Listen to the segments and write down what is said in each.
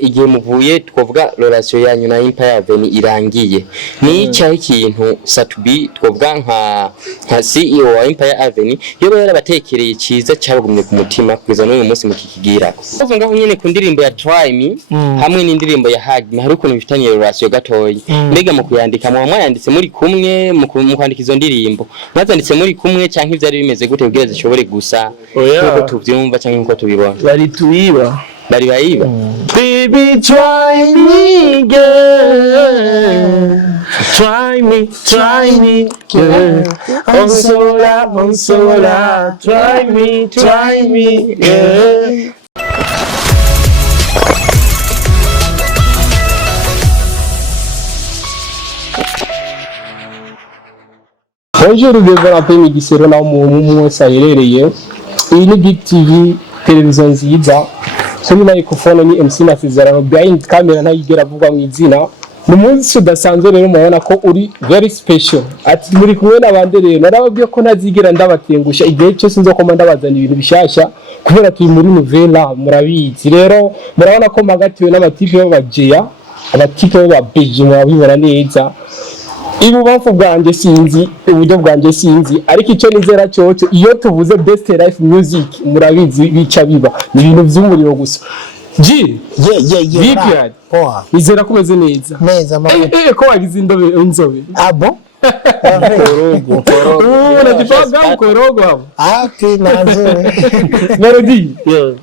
igihe muvuye twovuga relation yanyu na Empire Avenue irangiye ni cyaho ikintu Satubi twovuga nka CEO wa Empire Avenue yo yarabatekereye ciza cyabagumye ku mutima kugeza n'uyu munsi mukikigira ko ngaho nyene ku ndirimbo ya Try Me hamwe n'indirimbo ya Hug Me hari ukuntu bifitanye relation gatoyi mbega mu kuyandika mu mwanditse muri kumwe mu kwandika izo ndirimbo mwazanditse muri kumwe cyangwa ivyari bimeze gute kugira zishobore gusa uko tuvyumva cyangwa uko tubibona Barituiba baby try me girl, try me girl, onsola, try me girl. Bonjour, bon après-midi, c'est Roland Moumou, ça y est, une Big TV, télévision nziza. Kuri microphone ni MC Masezerano behind camera ntayigera avugwa mu izina n'umunsi udasanzwe rero mubona ko uri very special ati muri kumwe n'abandi rero narababwiye ko ntazigera ndabatengusha igihe cyose nzokoma ndabazana ibintu bishasha kubera turi muri novela murabizi rero murabona ko magatiwe n'amatipe y'abajeya abatipe y'ababeje murabibona neza ibubamfu bwanjye sinzi uburyo bwanjye sinzi ariko icyo nizera cyoce iyo tuvuze best life music murabizi bica biba ni ibintu by'umuriro gusa Yeah. Poa. Nizera kumeze neza. Neza mama. Ko wagize inzobe. Abo? Korogo. Unajipanga korogo hapo. Nazo. Melody.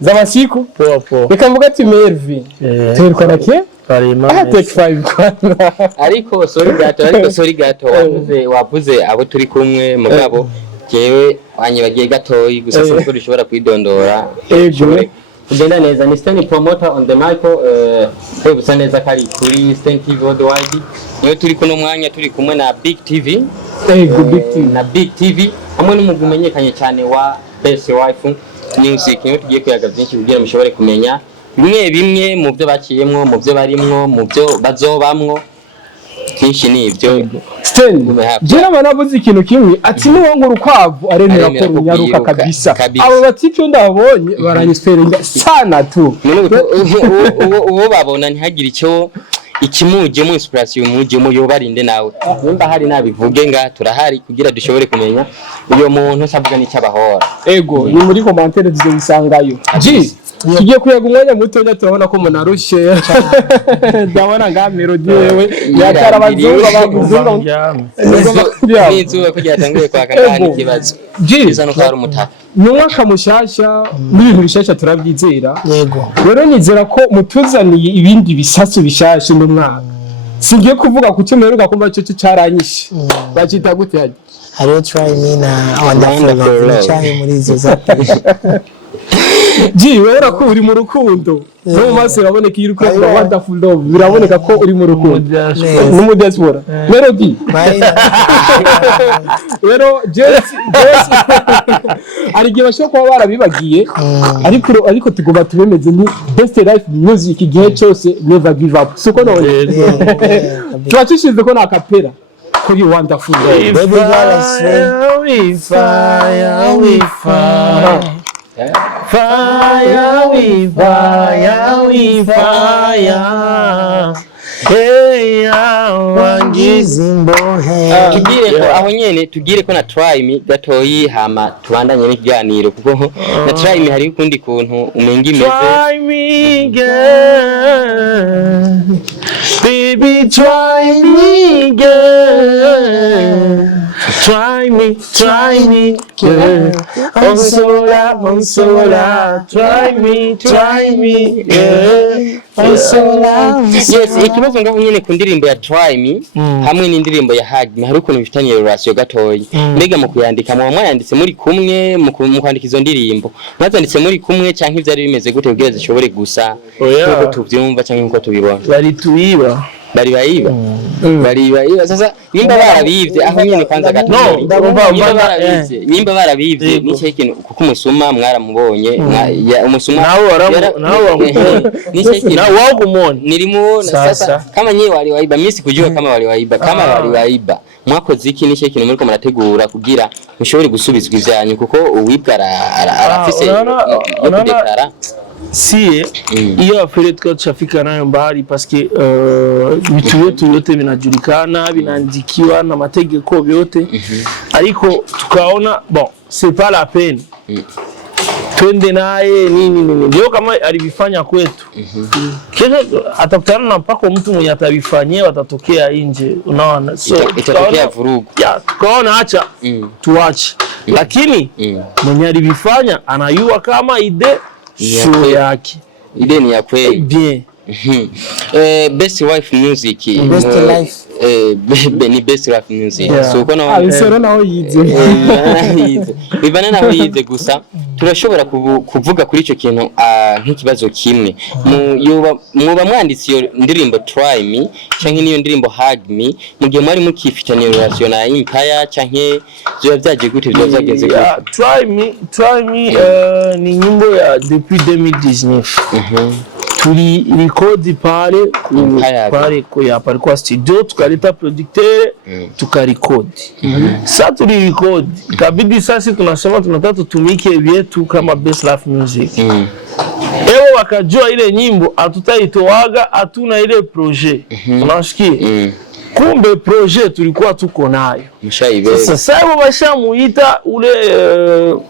Zamasiku? Poa. Nikamvuga ati Mervi. Terwa nake? Take 5 kwana. Ariko sorry gato wavuze abo turi kumwe mugabo jewe wanyibagiye gatoyi gusa siko dushobora kwidondora. Kugenda neza ni Stanley promoter on the micro busa neza kari kuri Stanley TV worldwide niyo turi kuno mwanya turi kumwe na Big TV na Big TV hamwe n'umugumenyekanye cyane wa Best Wife Music niyo tugiye kuyaga byinshi kugira mushobore kumenya bimwe mu byo baciyemwo mu byo barimwo mu byo bazobamwo kinshi nivyo jera banavuze ikintu kimwe ati niwo nk'urukwavu aremera ko runyaruka kabisa abo batike ndabonye baranyisferenga sana tu uwo babona ntihagira icyo ikimuje mu inspiration muje mu yobarinde nawe nimba hari nabivuge nga turahari kugira dushobore kumenya uyo muntu savuga n'icabahora ego ni muri commentaire zisangayo tugiye kuyaga umwanya muto nya turabona ko munarushe ndabona nga Melody wewe yatara bazunga baguzunga nizuba ko ryatanguye kwaka kandi kibazo biza no kwara umutaka n'umwaka mushasha n'ibintu bishasha turabyizera Yego rero nizera ko mutuzaniye ibindi bisasu bishasha mu mwaka singiye kuvuga ku cyumweru gakomba cyo cyaranyishe bacita gute haje hariyo try me na wonderful cyane muri izo zati wera ko uri mu rukundo no maso iraboneka iri kuri wonderful love biraboneka ko uri mu rukundo n'umudiaspora Melody rero Jesse ari gihe bashobora kuba barabibagiye ariko tugomba tubemeze ni best life music igihe cyose never give up suko none twacishije ko nakapera kuri wonderful love baby girl we fire hey wangizimbo tugire ko na Try Me gatoyi hama tubandanye n'ikiganiro kuko na Try Me hari ukundi kuntu umenga imeze Try me girl baby try me girl try me girl onsola try me girl onsola yes ikibazo ngaho nyene ku ndirimbo ya Try Me hamwe n'indirimbo ya Hug Me hari ukuntu bifitanye relation gatoyi mbega mu kuyandika mu mwanditse muri kumwe mu kwandika izo ndirimbo mwazanditse muri kumwe cyangwa ivyari bimeze gute kugira zishobore gusa uko tuvyumva cyangwa uko tubibona Barituiba bariba sasa nimba barabivye aho nyene kwanza gato nimba barabivye ni cyo kintu kuko umusuma mwaramubonye umusuma nawo wagumona nirimo sasa kama nyi wali waiba misi kujua kama wali waiba mwakoze iki ni cyo kintu muri ko murategura kugira mushobore gusubizwa ivyanyu kuko uwibwa arafise yo kudeklara si iyo afere tukachafika nayo mbali paske vitu vyetu vyote vinajulikana, vinaandikiwa na mategeko vyote, ariko tukaona bon c'est pas la peine twende naye nini ndio kama alivifanya kwetu. Kesho atakutana na mpaka mtu mwenye atabifanyia watatokea nje, unaona, so itatokea vurugu. Tukaona acha tuache, lakini mwenye alivifanya anayua kama ide sio yake, ide ni ya kweli. Bien. Best wife music, best life, ni best life music. So kono isero naho yize bivana naho yize gusa turashobora kuvuga kuri ico kintu nk'ikibazo kimwe. Muba mwanditse iyo ndirimbo Try Me canke niyo ndirimbo Hug Me mugihe mwari mukifitanye relation na Empire canke byo byaje gute byo byagenze gute? Try Me ni nyimbo ya depuis 2019. Tuli record pale kwa studio, tukaleta producteur tukarecord. Sasa tuli record kabidi sasa tunasema tunataka tutumike vyetu kama best life music. Ewo wakajua ile nyimbo hatutaitoaga, hatuna ile projet. Unasikia? Kumbe projet tulikuwa tuko nayo. Sasa hivyo bashamuita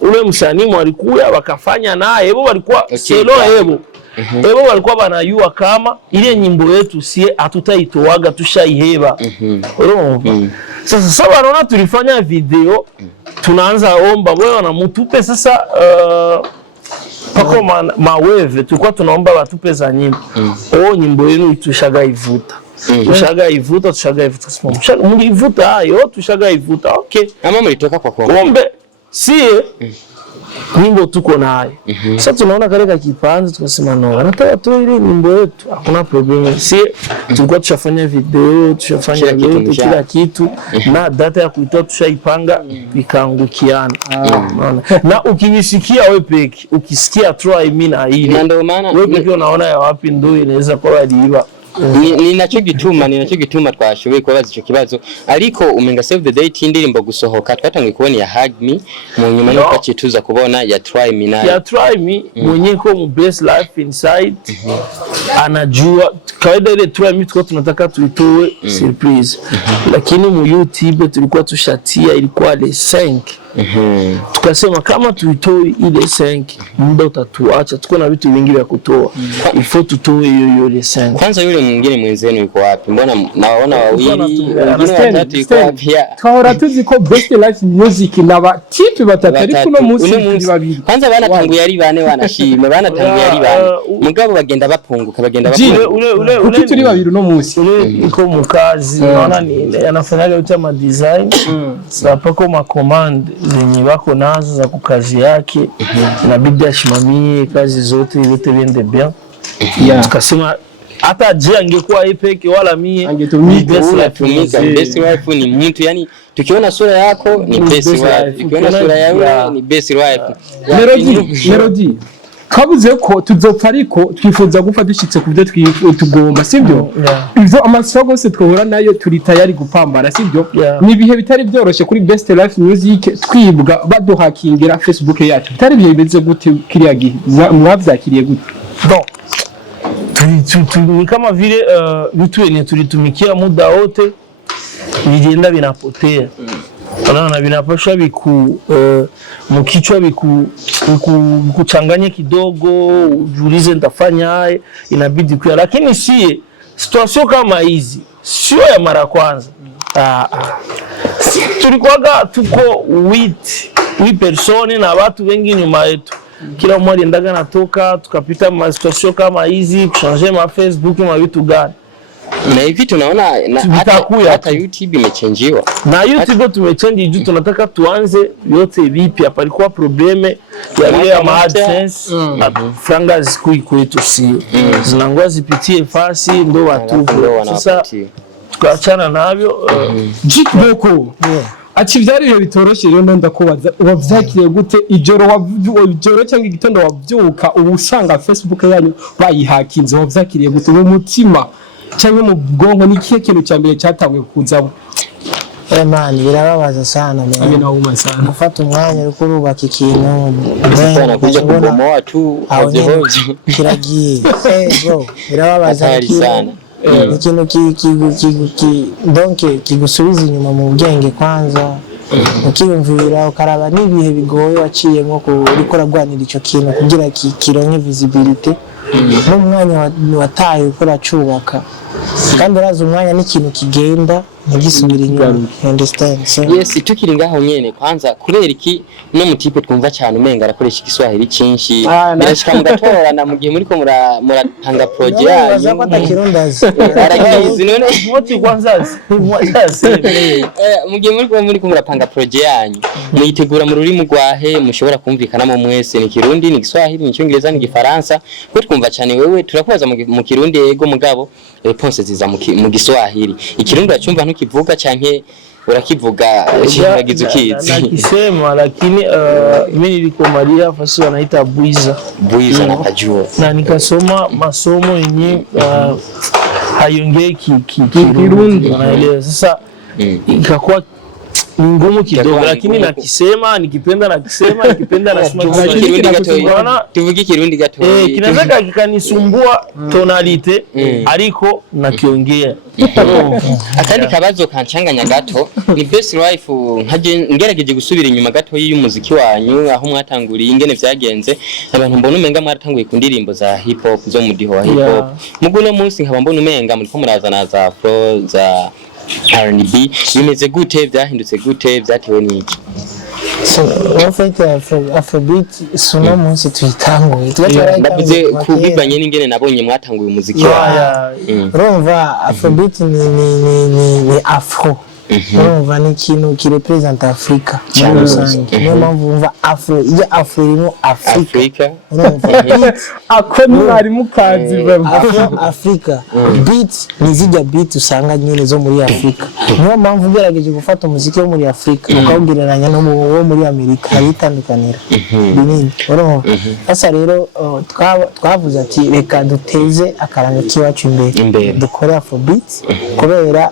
ule msanii alikuwa wakafanya naye, hivyo walikuwa selo hivyo. Ebo walikuwa banayua kama ile nyimbo yetu sie hatutaitoaga, tushaiheba. Sasa wanaona tulifanya video, tunaanza omba wewe na mtupe sasa pako maweve tulikuwa tunaomba watupe za nyimbo. Nyimbo yenu tushagaivuta. Tushagaivuta. Mlivuta hayo, tushagaivuta. Okay. Ama mlitoka kwa kumbe sie nyimbo tuko nayo. Sasa tunaona katika kipanzi tukasema no, anataka tu ile nyimbo yetu, hakuna problem. Si tulikuwa tushafanya video, tushafanya yote kila kitu na data ya kuitoa tushaipanga ikaangukiana. Na ukivisikia wewe peke, ukisikia Try Me na ile ndio maana wewe peke unaona ya wapi ndio inaweza kuwa aliiba. Ninachogituma twashoboye kubaza ico kibazo, ariko umenga save the date indirimbo gusohoka twatangiye kubona ya Hug Me mu nyuma no kwacituza kubona ya Try Me nayo. Ya Try Me mwenye ko mu best life inside anajua kawaida ile Try Me tulikuwa tunataka tuitoe surprise, lakini mu YouTube tulikuwa tushatia ilikuwa le 5. Tukasema kama tuitoe ile 5 muda utatuacha, tuko na vitu vingi vya kutoa, ifo tutoe hiyo le 5. Kwanza yule mwingine mwenzenu yuko wapi? Mbona nawaona wawili, wengine watatu yuko wapi? Twahora tuzi ko best life music naba tipe batatu ariko no munsi babiri. Kwanza banatanguye ari bane wanashima, banatanguye ari bane mugabo bagenda bapunguka ule turi babiri no munsi iko mukazi, naona ni anafanyaga yote ma design sapa kwa ma command zenye bako nazo za kukazi yake, inabidi ashimamie kazi zote viende bien. Tukasema hata je angekuwa yeye peke wala mie angetumika best wife ni mtu, yani tukiona sura yako ni best wife, tukiona sura yako ni best wife. Melody kabuze ko tuzopfa ariko twifuza gupfa dushitse ku byo tugomba, sibyo? Ivyo amasogo se twahora nayo turi tayari gupambana, sibyo? Ni bihe bitari byoroshe kuri best life music twibwa baduhakingira Facebook yacu, bitari bihe bimeze gute kiriya gihe mwavyakiriye gute? Bon ni kama vile vitu yenye tulitumikia muda wote vijenda vinapotea. Unaona vinapasha mkichwa kuchanganya kidogo, ujulize nitafanya haya, inabidi kuya, lakini si situation kama hizi sio ya mara kwanza. Tulikuwaga tuko 8 persone na watu wengi nyuma yetu. Kila mmoja ndaga natoka tukapita ma situation kama hizi, kuchanger ma Facebook ma vitu gani. Na hivi tunaona hata YouTube imechangiwa. Na YouTube tumechange juu tunataka tuanze yote vipi. Palikuwa probleme ya ma AdSense franga zikui kwetu si zinangwa zipitie fasi ndo watu. Sasa tukaachana navyo jikboko. Ati vyari bihe bitoroshe rero ndakubaza wavyakiriye gute ijoro cyangwa igitondo wavyuka ubusanga Facebook yanyu bayihakinze, wavyakiriye gute mu mutima cyangwa mu bwonko? Ni kihe kintu cyambere cyatangwe kuzabo? man birababaza sana mimi nauma sana gufata umwanya uri kurubaka ikintu sana kuja kubomoa watu hoje kiragiye bro birababaza sana ikintu donc kigusubiza inyuma mu bwenge kwanza ukiyumvira ukaraba n'ibihe bigoye waciyemo uriko ragwanira ico kintu kugira kironke visibility n'umwanya wataye ukora cubaka kandi uraza umwanya n'ikintu kigenda ntigisubira inyuma understand so yes tukiri ngaho nyene kwanza kubera iki no mutipe twumva cyane umenga arakoresha igiswahili cyinshi birashika mugatorana mu gihe muriko muratanga project yanyu aragize none moti kwanza mu gihe muriko murapanga project yanyu muyitegura mu rurimi rwahe mushobora kumvikanamo mwese ni Kirundi ni Kiswahili ni Cyongereza ni Gifaransa ko twumva cyane wewe turakubaza mu Kirundi yego mugabo response ziza mu Giswahili Ikirundi uracumva ntukivuga canke urakivuga shiragize ukizi nakisema lakini mimi nilikomalia fasi wanaita buiza na kajua na nikasoma masomo yenye hayongei Kirundi unaelewa sasa ikakuwa ngumu kidogo lakini nakisema nikipenda nakisema nikipenda nasema tuvuge Kirundi gato kinaweza kikanisumbua tonalite ariko nakiongea akandi kabazo kancanganya gato ni best life nkaje ngerageje gusubira inyuma gato y'umuziki wanyu aho mwatanguriye ingene vyagenze abantu mbona umenga mwaratanguye ku ndirimbo za hip hop zo mudiho wa hip hop muguno munsi nkaba mbona umenga muriko murazana za afro za R&B bimeze gute byahindutse gute byatewe n'iki so wafite afrobeat suno munsi tuyitanguye ndavuze kubibanye n'ingene nabonye mwatanguye umuziki urumva afrobeat ni afro urumva ni ikintu kirepresenta Afrika cyane rusange niyo mpamvu umva afro ya afro irimo Afrika ako ni ari mukazi Afrika beat nizijya beat usanga nyine zo muri Afrika niyo mpamvu ugerageje gufata umuziki wo muri Afrika ukawugereranya no wo muri Amerika bitandukanira binini urumva sasa rero twavuze ati reka duteze akaranga kiwacu imbere dukore afrobeat kubera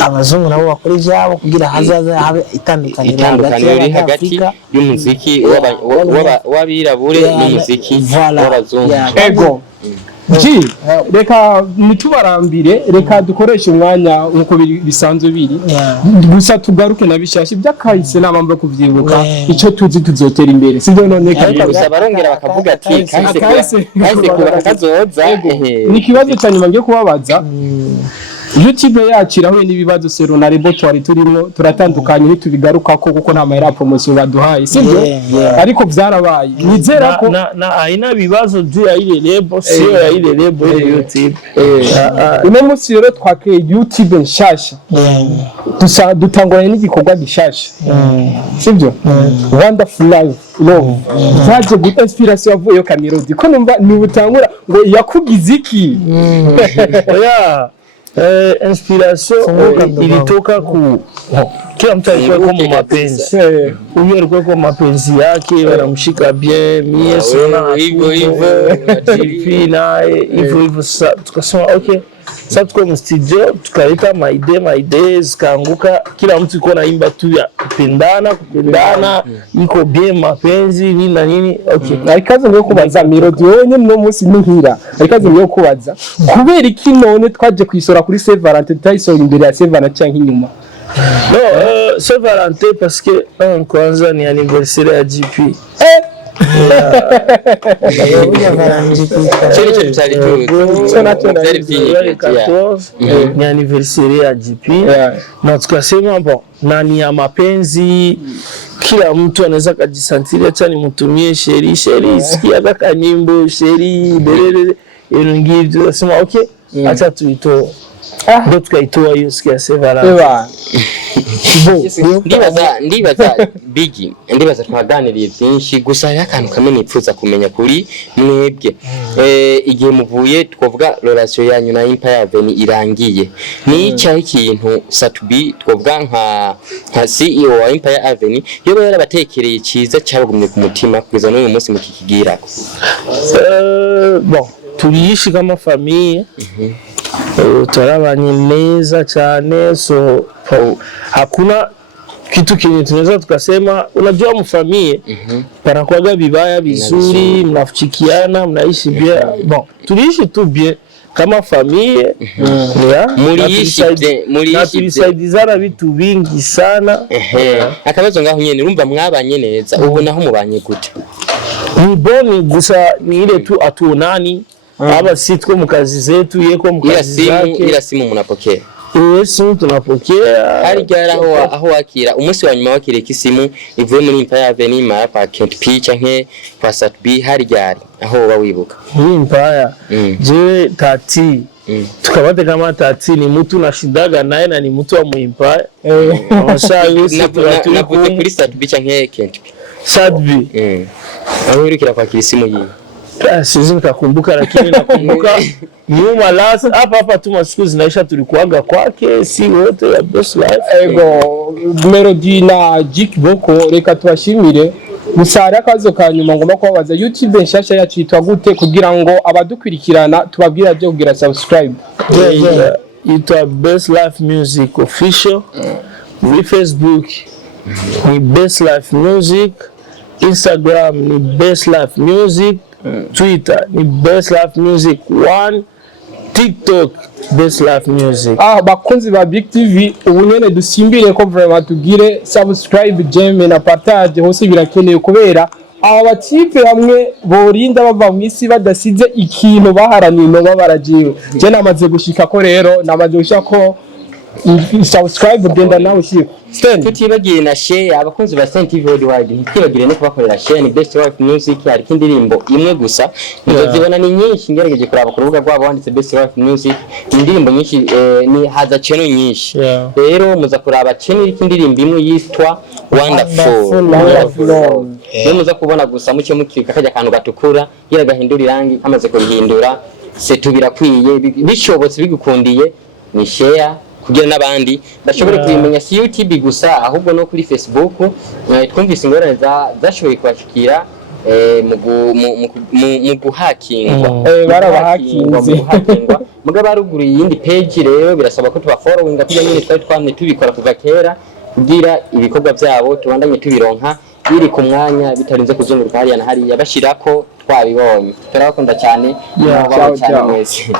abazungu nabo bakora ivyabo kugira hazaza habe itandukaniro hagati y'umuziki w'abirabure n'umuziki w'abazungu ego reka nitubarambire reka dukoreshe umwanya nkuko bisanzwe biri gusa tugaruke nabishashye byakahise namamba kuvyibuka ico tuzi tuzotera imbere sivyo none gusa barongera bakavuga ati kahise kuba kazoza ni kibazo cyane ngiye kubabaza YouTube yacu irahuye n'ibibazo sero na laboratoire turimo turatandukanye nitubigaruka ko kuko nta mahera promotion baduhaye sibyo ariko byarabaye nizera ko na aina bibazo juu ya ile lebo sio ya ile lebo ile YouTube uno munsi rero twakeye YouTube nshasha dutanguranye n'igikorwa gishasha sibyo wonderful life love zaje good inspiration yavuye Kamirodi ko numva ni butangura ngo yakugize iki inspiration ilitoka kila mtu alikuwa kwa mapenzi huyo alikuwa kwa mapenzi yake wanamshika bien mie sana hivyo naye hivyo tukasema okay sasa tuko studio tukaleta maide zikaanguka kila mtu yuko naimba tu ya kupendana iko bien mapenzi nini na nini okay arikaze ngiye kubaza melody wenye no munsi nuhira arikaze ngiye kubaza kubera iki none twaje kwisora kuri Saint Valentin tayisora imbere ya Saint Valentin cyangwa inyuma Saint Valentin parce que kwanza ni anniversaire ya GP ni anniversaire ya GP na tukasema bon nani ya mapenzi kila mtu anaweza kujisantilia acha nimtumie sheri sikia kaka nyimbo sheri belele ngivyo tukasema okay acha tuitoe ndio tukaitoa hiyo sikia Severa ndibaza bigi ndibaza twaganiriye byinshi gusa yakantu kamwe nipfuza kumenya kuri mwebwe igihe muvuye twovuga relation yanyu na Empire Avenue irangiye ni cyahe ikintu Satubi twovuga nka CEO wa Empire Avenue yoba yarabatekereye cyiza cyabagumye ku mutima kugeza n'uyu munsi mukikigira bon tuliishi kama familia turabanye neza cyane so Hakuna kitu kenye tunaweza tukasema unajua mfamilie panakuwaga vibaya vizuri, mnafichikiana, mnaishi bien. Bon, tuliishi tu bien kama familia, tulisaidizana vitu vingi sana. Akabazo ngaho nyene urumva mwabanye neza, ubu naho mubanye gute? Ni boni gusa ni ile tu atuonani, aba si tuko mukazi zetu, yeko mukazi zake. Ila simu mnapokea? Simu tunapokea. Hari gara aho wakira umunsi wa nyuma wakira ikisimu ivuye muri Empire Avenue mara pa Kent P canke pa Satb, hari gari aho bawibuka? Ni Empire. Je tati. Tukabate kama tati ni mtu nashindaga naye na ni mtu wa Empire. Navuze kuri Satb canke Kent P? Satb. Aho wirukira kwa kirisimu yini? Siwezi nikakumbuka, lakini nakumbuka nyuma last hapa tu masiku zinaisha tulikuaga kwake, si wote ya Best Life. Ego Melody na Jik Boko, reka tubashimire. Musare akazo ka nyuma ngomba kubabaza, YouTube nshasha yacitwa gute kugira ngo abadukurikirana tubabwira byo kugira subscribe? Itwa Best Life Music Official. Ni Facebook ni Best Life Music, Instagram ni Best Life Music, Twitter ni Best Life Music 1, TikTok Best Life Music. Bakunzi ba Big TV, ubu nyene dusimbire ko vraiment tugire subscribe, jeme na partage hose birakeneye kubera aba batipe bamwe borinda bava mu isi badasize ikintu baharaniye no babaragiwe. Je namaze gushika ko rero namaze gushika ko subscribe genda nawe ushika. Tutibagiye na share abakunzi ba Saint TV Worldwide, ntibagire no kubakorera share ni Best Life Music, hari indirimbo imwe gusa zibona ni nyinshi, ngerageje kuraba ku rubuga rwabo wanditse Best Life Music, indirimbo nyinshi ni haza channel nyinshi. Rero muza kuraba channel indirimbo imwe yitwa Wonderful. Muza kubona gusa mucyo mukika kajya kantu gatukura gira gahindura irangi, kamaze kurihindura setu birakwiye, bishobotse bigukundiye ni share kugira n'abandi bashobore kubimenya, si YouTube gusa ahubwo no kuri Facebook. Twumvise ingorane zashoboye kwashikira mu guhakingwa, barabahakinze muga baruguriye iyindi page. Rero birasaba ko tuba following kugira nyine twari tubikora kuva kera kugira ibikorwa byabo tubandanye tubironka biri ku mwanya bitarinze kuzunguruka hariya na hariya bashirako twabibonye. Turabakunda cyane, cyane mwese.